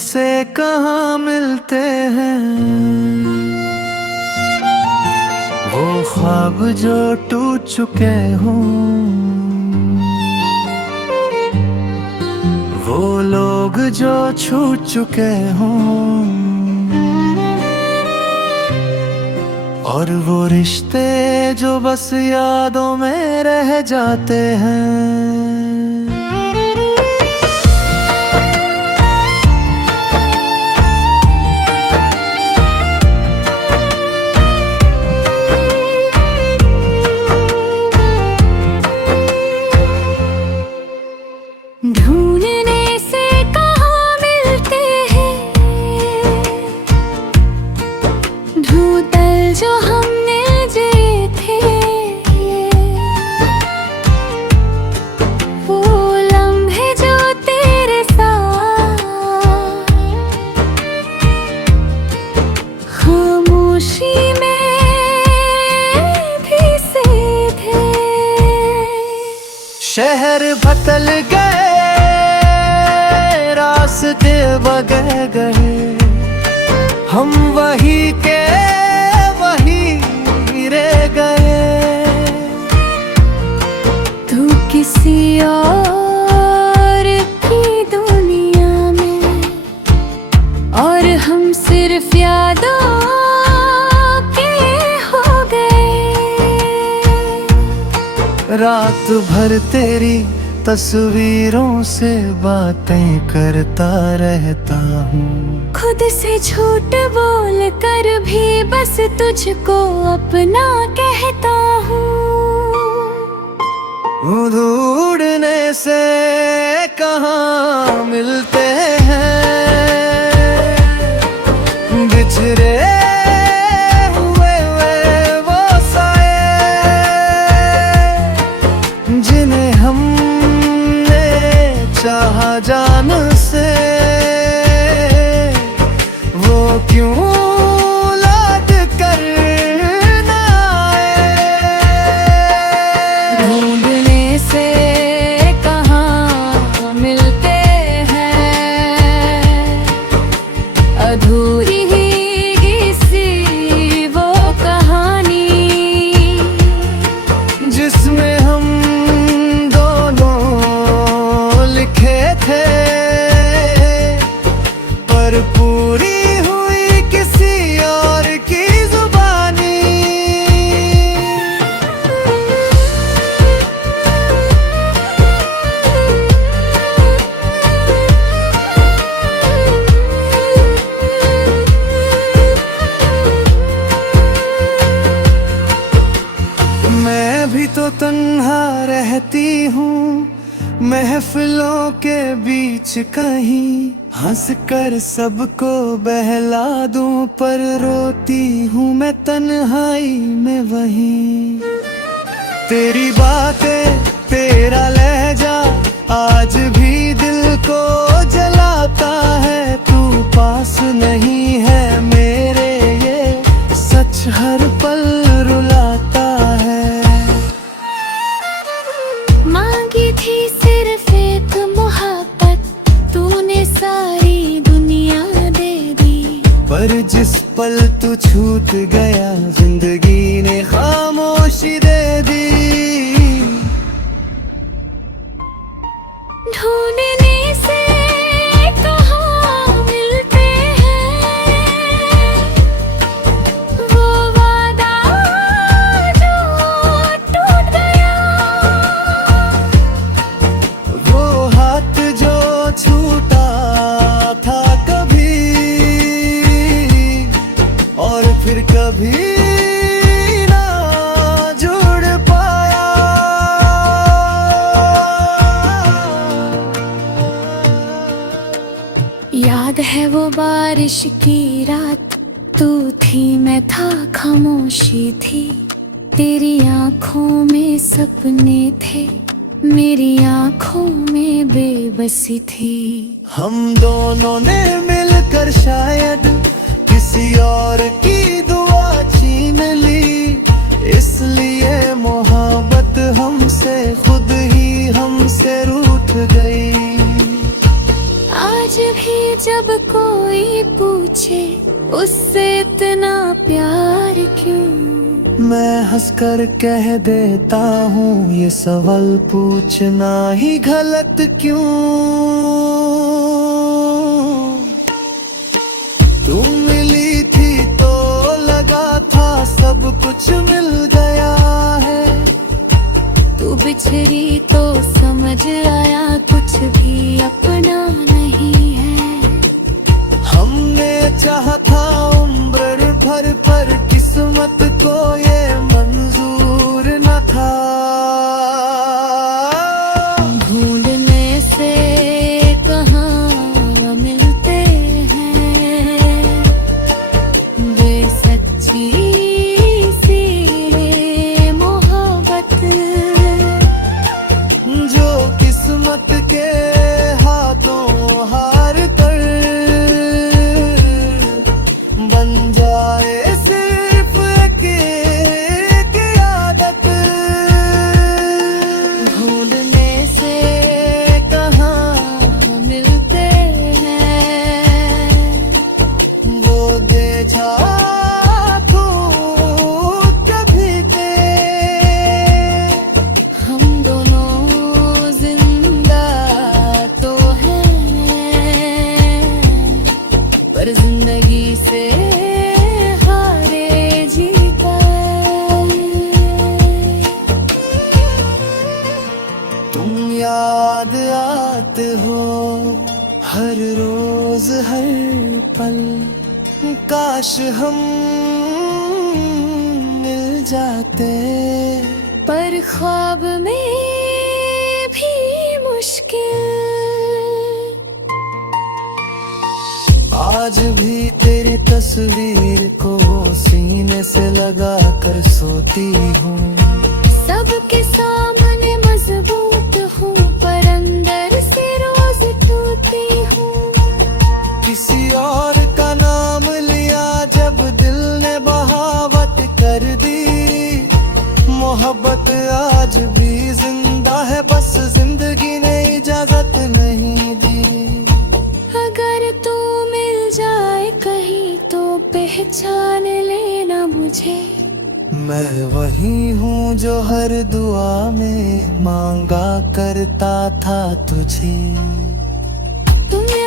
से कहाँ मिलते हैं वो ख्वाब जो टूट चुके हों, वो लोग जो छूट चुके हों, और वो रिश्ते जो बस यादों में रह जाते हैं। ढूंढने से कहाँ मिलते हैं धूतल जो हमने जिए थे, वो लम्हे जो तेरे साथ खामोशी में भी से थे। शहर बदल गए, रास्ते बगल गए, हम वही के वही रह गए। तू किसी और की दुनिया में और हम सिर्फ यादों के हो गए। रात भर तेरी तस्वीरों से बातें करता रहता हूँ, खुद से झूठ बोल कर भी बस तुझको अपना कहता हूँ। ढूंढने से कहाँ मिलते हैं बिछड़े हुए वो साए, जिन्हें हमने चाहा जान से, वो क्यों लौट कर न आए। ढूंढने से कहाँ मिलते हैं अधूरी ही सी वो कहानी, जिसमें हम दोनों लिखे थे, पर पूरी हुई किसी और की जुबानी। मैं भी तो तन्हा रहती हूँ महफिलों के बीच कहीं, हंस कर सबको बहला दूं, पर रोती हूँ मैं तन्हाई में वहीं। तेरी बातें तेरा लहजा आज भी दिल को जलाता है, तू पास नहीं है मेरे ये सच हर पल रुलाता है। मांगी थी सिर्फ एक मोहब्बत, तूने सारी दुनिया दे दी, पर जिस पल तू छूट गया जिंदगी ने खामोशी दे दी। ढूंढने से कहाँ मिलते हैं वो वादा जो टूट गया, वो हाथ जो छूटा था कभी और फिर कभी ना जुड़ पाया। याद है वो बारिश की रात, तू थी मैं था खामोशी थी, तेरी आँखों में सपने थे, मेरी आँखों में बेबसी थी। हम दोनों ने मिलकर शायद किसी और की दुआ छीन ली, इसलिए मोहब्बत हमसे खुद ही हमसे रूठ गई। आज भी जब कोई पूछे उससे इतना प्यार क्यों, मैं हंसकर कह देता हूँ ये सवाल पूछना ही गलत क्यों। तुम मिली थी तो लगा था सब कुछ मिल गया है, तू बिछड़ी तो समझ आया कुछ भी अपना नहीं है। हमने चाहा था उम्र भर पर किस्मत को ये मंजूर न था। ढूंढने से कहाँ मिलते हैं बेसच्ची सी मोहब्बत, जो किस्मत के हाथों हार कर बन जाए सिर्फ एक आदत। ढूंढने से कहाँ मिलते हैं वो देखा तो कभी थे हम दोनों जिंदा तो हैं, पर जिंदगी से हारे जीता। तुम याद आते हो हर रोज हर पल, काश हम मिल जाते। पर ख्वाब में भी मुश्किल, आज भी तेरी तस्वीर को सीने से लगा कर सोती हूँ। सबके सामने मजबूत हूँ पर अंदर से रोज टूटी हूँ। किसी और का नाम लिया जब दिल ने बहावत कर दी, मोहब्बत आज भी जिंदा है बस जिंदगी ने इजाजत नहीं दी। अगर तू मिल जाए कहीं तो पहचान लेना मुझे, मैं वही हूँ जो हर दुआ में मांगा करता था तुझे। तुम्हें